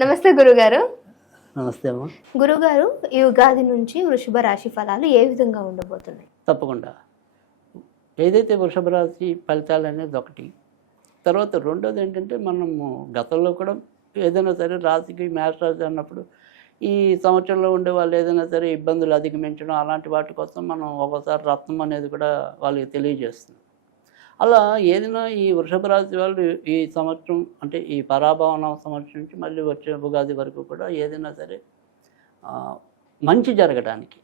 నమస్తే గురుగారు. నమస్తే అమ్మా. గురుగారు, ఈ ఉగాది నుంచి వృషభ రాశి ఫలాలు ఏ విధంగా ఉండబోతున్నాయి? తప్పకుండా. ఏదైతే వృషభ రాశి ఫలితాలు అనేది ఒకటి, తర్వాత రెండోది ఏంటంటే మనము గతంలో కూడా ఏదైనా సరే రాశికి మేష రాశి అన్నప్పుడు ఈ సంవత్సరంలో ఉండే వాళ్ళు ఏదైనా సరే ఇబ్బందులు అధిగమించడం అలాంటి వాటి కోసం మనం ఒకసారి రత్నం అనేది కూడా వాళ్ళకి తెలియజేస్తుంది. అలా ఏదైనా ఈ వృషభ రాశి వాళ్ళు ఈ సంవత్సరం అంటే ఈ పరాభవన సంవత్సరం నుంచి మళ్ళీ వచ్చే ఉగాది వరకు కూడా ఏదైనా సరే మంచి జరగడానికి,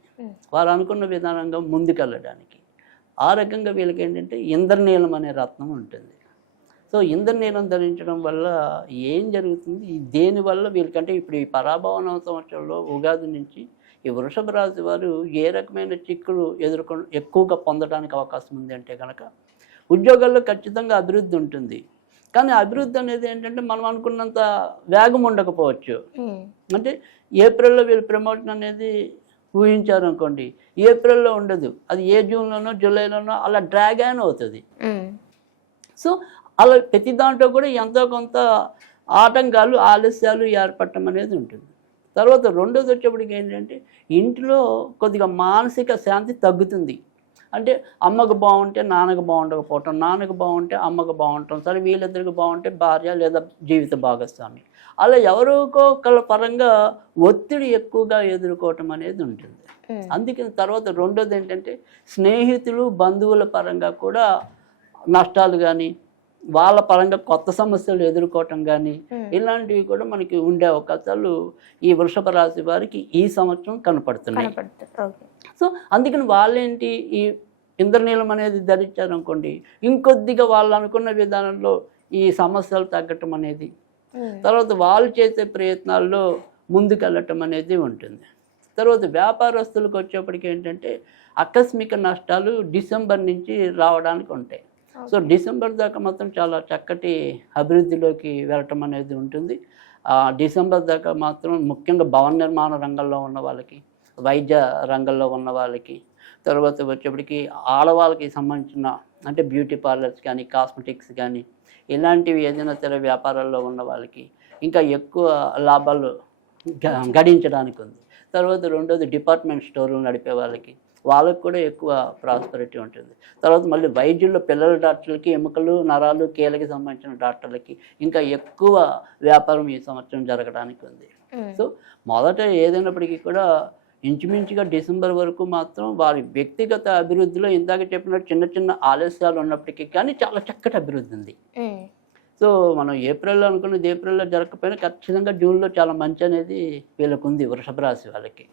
వారు అనుకున్న విధానంగా ముందుకెళ్ళడానికి, ఆ రకంగా వీళ్ళకి ఏంటంటే ఇంద్రనీలం అనే రత్నం ఉంటుంది. సో ఇంద్రనీలం ధరించడం వల్ల ఏం జరుగుతుంది, దేనివల్ల వీళ్ళకంటే ఇప్పుడు ఈ పరాభవన సంవత్సరంలో ఉగాది నుంచి ఈ వృషభ రాశి వారు ఏ రకమైన చిక్కులు ఎక్కువగా పొందడానికి అవకాశం ఉంది అంటే కనుక ఉద్యోగాల్లో ఖచ్చితంగా అభివృద్ధి ఉంటుంది. కానీ అభివృద్ధి అనేది ఏంటంటే మనం అనుకున్నంత వేగం ఉండకపోవచ్చు. అంటే ఏప్రిల్లో వీళ్ళు ప్రమోషన్ అనేది ఊహించారు అనుకోండి, ఏప్రిల్లో ఉండదు, అది ఏ జూన్లోనో జూలైలోనో అలా డ్రాగ్ ఆన్ అవుతుంది. సో అలా ప్రతి దాంట్లో కూడా ఎంతో కొంత ఆటంకాలు ఆలస్యాలు ఏర్పడటం అనేది ఉంటుంది. తర్వాత రెండోది వచ్చేప్పటికి ఏంటంటే ఇంట్లో కొద్దిగా మానసిక శాంతి తగ్గుతుంది. అంటే అమ్మకు బాగుంటే నాన్నకు బాగుండకపోవటం, నాన్నకు బాగుంటే అమ్మకు బాగుంటాం, సరే వీళ్ళిద్దరికి బాగుంటే భార్య లేదా జీవిత భాగస్వామి, అలా ఎవరికో ఒకళ్ళ పరంగా ఒత్తిడి ఎక్కువగా ఎదుర్కోవటం అనేది ఉంటుంది. అందుకని తర్వాత రెండోది ఏంటంటే స్నేహితులు బంధువుల పరంగా కూడా నష్టాలు కానీ వాళ్ళ పరంగా కొత్త సమస్యలు ఎదుర్కోవటం కానీ ఇలాంటివి కూడా మనకి ఉండే అవకాశాలు ఈ వృషభ రాశి వారికి ఈ సంవత్సరం కనపడుతున్నాయి. సో అందుకని వాళ్ళేంటి ఈ ఇంద్రనీలం అనేది ధరించారనుకోండి, ఇంకొద్దిగా వాళ్ళు అనుకున్న విధానంలో ఈ సమస్యలు తగ్గటం అనేది, తర్వాత వాళ్ళు చేసే ప్రయత్నాల్లో ముందుకెళ్ళటం అనేది ఉంటుంది. తర్వాత వ్యాపారస్తులకు వచ్చేప్పటికి ఏంటంటే ఆకస్మిక నష్టాలు డిసెంబర్ నుంచి రావడానికి ఉంటాయి. సో డిసెంబర్ దాకా మాత్రం చాలా చక్కటి అభివృద్ధిలోకి వెళ్ళటం అనేది ఉంటుంది. డిసెంబర్ దాకా మాత్రం ముఖ్యంగా భవన నిర్మాణ రంగంలో ఉన్న వాళ్ళకి, వైద్య రంగంలో ఉన్న వాళ్ళకి, తర్వాత వచ్చేప్పటికి ఆడవాళ్ళకి సంబంధించిన అంటే బ్యూటీ పార్లర్స్ కానీ కాస్మెటిక్స్ కానీ ఇలాంటివి ఏదైనా సరే వ్యాపారాల్లో ఉన్న వాళ్ళకి ఇంకా ఎక్కువ లాభాలు గడించడానికి ఉంది. తర్వాత రెండోది డిపార్ట్మెంట్ స్టోర్లు నడిపే వాళ్ళకి కూడా ఎక్కువ ప్రాస్పరిటీ ఉంటుంది. తర్వాత మళ్ళీ వైద్యుల్లో పిల్లల డాక్టర్లకి, ఎముకలు నరాలు కీళ్ళకి సంబంధించిన డాక్టర్లకి ఇంకా ఎక్కువ వ్యాపారం ఈ సంవత్సరం జరగడానికి ఉంది. సో మొదట ఏదైనప్పటికీ కూడా ఇంచుమించుగా డిసెంబర్ వరకు మాత్రం వారి వ్యక్తిగత అభివృద్ధిలో ఇందాక చెప్పినట్టు చిన్న చిన్న ఆలస్యాలు ఉన్నప్పటికీ కానీ చాలా చక్కటి అభివృద్ధి ఉంది. సో మనం ఏప్రిల్లో అనుకున్నది ఏప్రిల్లో జరగకపోయినా ఖచ్చితంగా జూన్లో చాలా మంచి అనేది వీళ్ళకు ఉంది వృషభ రాశి వాళ్ళకి.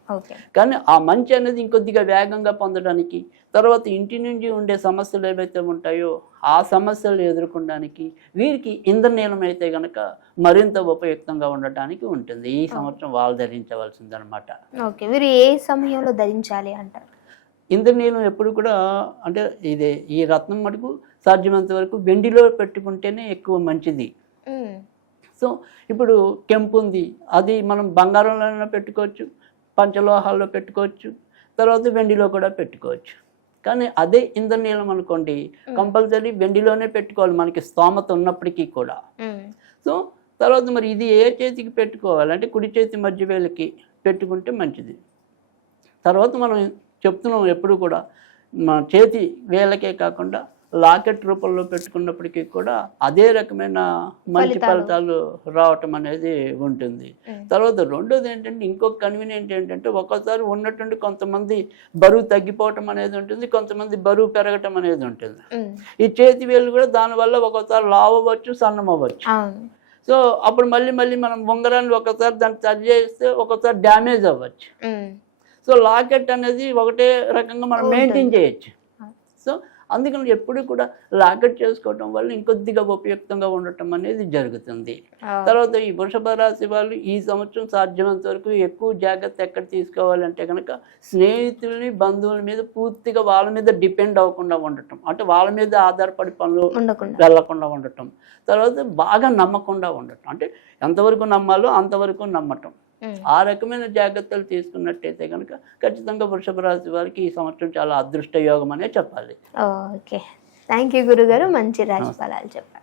కానీ ఆ మంచి అనేది ఇంకొద్దిగా వేగంగా పొందడానికి, తర్వాత ఇంటి నుంచి ఉండే సమస్యలు ఏవైతే ఉంటాయో ఆ సమస్యలు ఎదుర్కొనడానికి వీరికి ఇంద్రనీలం అయితే కనుక మరింత ఉపయుక్తంగా ఉండటానికి ఉంటుంది. ఈ సంవత్సరం వాళ్ళు ధరించవలసింది అనమాట. వీరు ఏ సమయంలో ధరించాలి అంటారు? ఇంద్రనీలం ఎప్పుడు కూడా అంటే ఇదే ఈ రత్నం మటుకు సాధ్యమైనంత వరకు వెండిలో పెట్టుకుంటేనే ఎక్కువ మంచిది. సో ఇప్పుడు కెంపు ఉంది, అది మనం బంగారంలో పెట్టుకోవచ్చు, పంచలోహాల్లో పెట్టుకోవచ్చు, తర్వాత వెండిలో కూడా పెట్టుకోవచ్చు. కానీ అదే ఇంద్రనీలం అనుకోండి కంపల్సరీ వెండిలోనే పెట్టుకోవాలి మనకి స్తోమత ఉన్నప్పటికీ కూడా. సో తర్వాత మరి ఇది ఏ చేతికి పెట్టుకోవాలంటే కుడి చేతి మధ్య వేలకి పెట్టుకుంటే మంచిది. తర్వాత మనం చెప్తున్నాం ఎప్పుడు కూడా మన చేతి వేలకే కాకుండా లాకెట్ రూపంలో పెట్టుకున్నప్పటికీ కూడా అదే రకమైన మంచి ఫలితాలు రావటం అనేది ఉంటుంది. తర్వాత రెండోది ఏంటంటే ఇంకొక కన్వీనియంట్ ఏంటంటే ఒక్కోసారి ఉన్నట్టుండి కొంతమంది బరువు తగ్గిపోవటం అనేది ఉంటుంది, కొంతమంది బరువు పెరగటం అనేది ఉంటుంది. ఈ చేతి వేలు కూడా దానివల్ల ఒక్కోసారి లావు అవ్వచ్చు, సన్నం అవ్వచ్చు. సో అప్పుడు మళ్ళీ మనం ఉంగరాన్ని ఒకసారి దాన్ని సరి చేస్తే ఒక్కోసారి డ్యామేజ్ అవ్వచ్చు. సో లాకెట్ అనేది ఒకటే రకంగా మనం మెయింటైన్ చేయొచ్చు. సో అందుకని ఎప్పుడు కూడా లాకెట్ చేసుకోవటం వల్ల ఇంకొద్దిగా ఉపయుక్తంగా ఉండటం అనేది జరుగుతుంది. తర్వాత ఈ వృషభ రాశి వాళ్ళు ఈ సంవత్సరం సాధ్యమైనంత వరకు ఎక్కువ జాగ్రత్త ఎక్కడ తీసుకోవాలంటే కనుక స్నేహితుల్ని బంధువుల మీద పూర్తిగా వాళ్ళ మీద డిపెండ్ అవ్వకుండా ఉండటం, అంటే వాళ్ళ మీద ఆధారపడి పనులు వెళ్ళకుండా ఉండటం, తర్వాత బాగా నమ్మకుండా ఉండటం, అంటే ఎంతవరకు నమ్మాలో అంతవరకు నమ్మటం, ఆ రకమైన జాగ్రత్తలు తీసుకున్నట్టయితే కనుక ఖచ్చితంగా వృషభ రాశి వారికి ఈ సంవత్సరం చాలా అదృష్ట యోగం అనే చెప్పాలి. ఓకే, థ్యాంక్ యూ గురుగారు, మంచి రాశి ఫలాలు చెప్పారు.